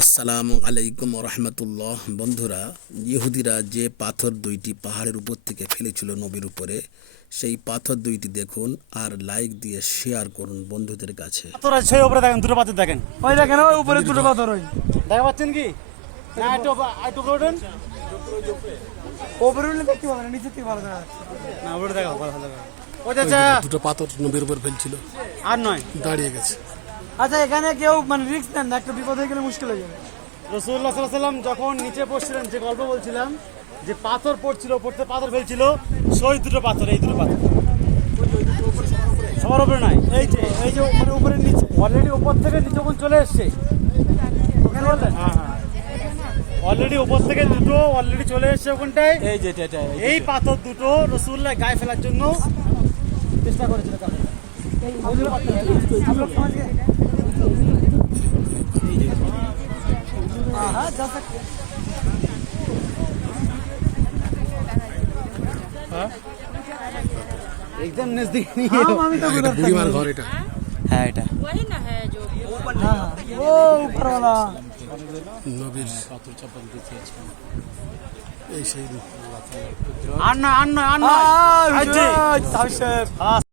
আসসালামু আলাইকুম রহমতুল্লাহ। বন্ধুরা, ইহুদিরা যে পাথর দুইটি পাহাড়ের উপর থেকে ফেলেছিল নবীর উপরে, সেই পাথর দুইটি দেখুন আর লাইক দিয়ে শেয়ার করুন বন্ধুদের কাছে। পাথর আছে সেই উপরে দেখেন, দুটো পাথর দেখেন। ওই দেখেন ওই উপরে দুটো পাথর ওই দেখা পাচ্ছেন কি? না, একটু উপরে উঠুন। উপরে উঠলে দেখতে পাবেন, নিচে থেকে ভালো দেখা যাচ্ছে। না, উপরে দেখাও, ভালো দেখা। ওই আচ্ছা, দুটো পাথর নবীর উপর ফেলছিল, আর নয়। দাঁড়িয়ে গেছে। আচ্ছা, এখানে কেউ মানে রিস্ক নেন না, একটা বিপদ হয়ে গেলে মুশকিল হয়ে যাবে। রাসূলুল্লাহ সাল্লাল্লাহু আলাইহি ওয়াসাল্লাম যখন নিচে পড়ছিলেন, যে গল্প বলছিলাম, যে পাথর পড়ছিল, পড়তে পাথর ফেলছিল, সেই দুটো পাথর, এই দুটো পাথর সবার উপরে নাই। এই যে মানে উপরে নিচে অলরেডি উপর থেকে নিচে কোন চলে এসছে। হ্যাঁ, অলরেডি উপর থেকে দুটো অলরেডি চলে এসছে ওখানটায়। এই যে এই পাথর দুটো রাসূলুল্লাহ গায়ে ফেলার জন্য চেষ্টা করেছিল। एकदम नजदीक नहीं है। আমি তো এটা বুড়িমার ঘর, এটা है এটা वही ना है जो ও উপরওয়ালা নবীর এই সেই আর না আজ